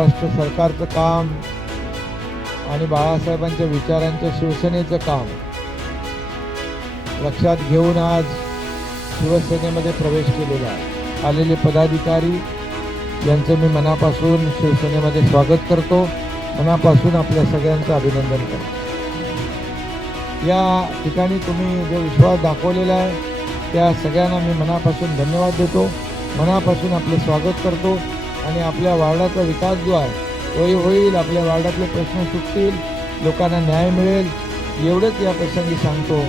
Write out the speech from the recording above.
महाराष्ट्र सरकारचं काम आणि बाळासाहेबांच्या विचारांच्या शिवसेनेचं काम लक्षात घेऊन आज शिवसेनेमध्ये प्रवेश केलेला आहे. आलेले पदाधिकारी यांचं मी मनापासून शिवसेनेमध्ये स्वागत करतो. मनापासून आपल्या सगळ्यांचं अभिनंदन करतो. या ठिकाणी तुम्ही जो विश्वास दाखवलेला आहे त्या सगळ्यांना मी मनापासून धन्यवाद देतो. मनापासून आपले स्वागत करतो आणि आपल्या वार्डाचा विकास जो आहे तोही होईल. आपल्या वार्डातले प्रश्न सुटतील, लोकांना न्याय मिळेल एवढंच या प्रसंगी सांगतो.